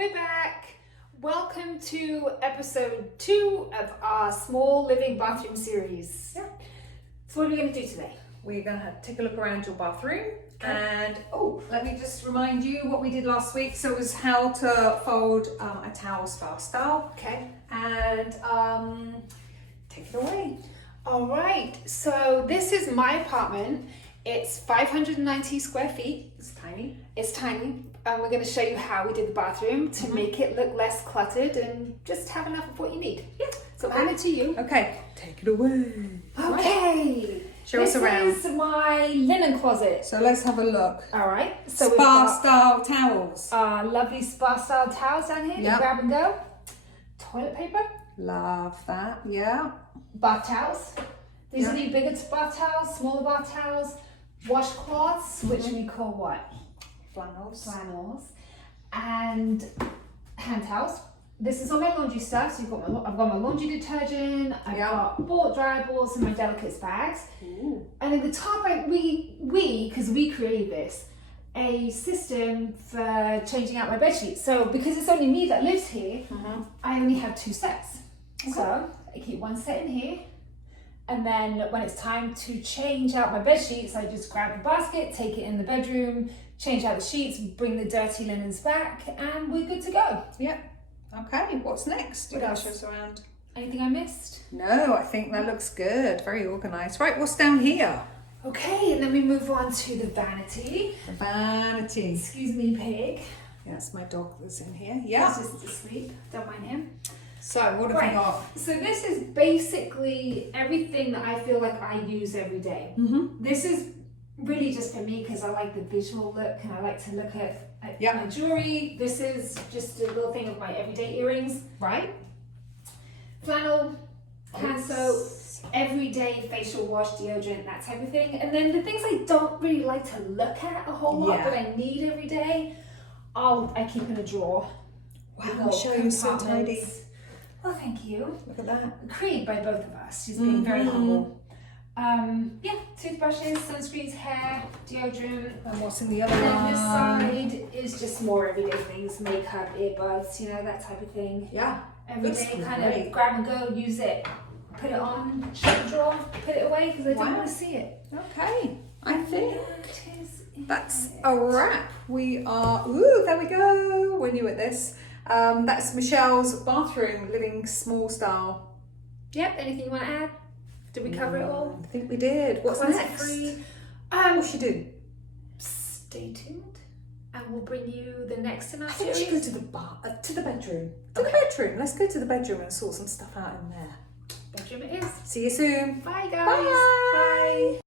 we're back. Welcome to episode 2 of our small living bathroom series. Yeah. So what are we going to do today? We're going to take a look around your bathroom. Okay. And let me just remind you what we did last week. So it was how to fold a towel spa style. Okay. And take it away. All right. So this is my apartment. It's 590 square feet. It's tiny. It's tiny. And we're going to show you how we did the bathroom to make it look less cluttered and just have enough of what you need. Yeah. So I'll hand it to you. Okay. Take it away. Okay. Show us around. This is my linen closet. So let's have a look. All right. So Spa style towels. Lovely spa style towels down here. Yep. To grab and go. Toilet paper. Love that. Yeah. Bath towels. These Yeah. are the bigger bath towels, smaller bath towels, washcloths, which we call what? Flannels. Flannels. And hand towels. This is all my laundry stuff. So I've got my laundry detergent. I've got bought dry balls in my delicates bags. Ooh. And at the top, because we created this, a system for changing out my bed sheets. So because it's only me that lives here, I only have 2 sets. Okay. So I keep one set in here. And then when it's time to change out my bed sheets, I just grab the basket, take it in the bedroom, change out the sheets, bring the dirty linens back, and we're good to go. Yep. Okay, what's next? What You else? show us around. Anything I missed? No, I think that looks good. Very organised. Right, what's down here? Okay, and then we move on to the vanity. The vanity. Excuse me, pig. Yeah, that's my dog that's in here. Yeah. He's just asleep. Don't mind him. So, what have we got? So this is basically everything that I feel like I use every day. This is really just for me because I like the visual look and I like to look at my jewelry. This is just a little thing of my everyday earrings. Right. Flannel, hand soap, everyday facial wash, deodorant, that type of thing. And then the things I don't really like to look at a whole lot, but I need every day, I keep in a drawer. Wow, I'll show you so tidy. Compartments. Oh, thank you. Look at that. Created by both of us. She's being very humble. Toothbrushes, sunscreens, hair, deodorant. And what's in the other And then one? this side is just more everyday things, makeup, earbuds, that type of thing. Yeah. Every Looks day, kind great. of grab and go, use it, put it on, shut the drawer, put it away because I don't want to see it. Okay. I think That is that's it. a wrap. We are, there we go. We're new at this. That's Michelle's bathroom, living small style. Yep, anything you want to add? Did we cover it all? I think we did. What's Clutter next? free. What's she do? Stay tuned, and we'll bring you the next in our I think series. she go to the to the bedroom. To the bedroom. Let's go to the bedroom and sort some stuff out in there. Bedroom it is. See you soon. Bye guys. Bye. Bye.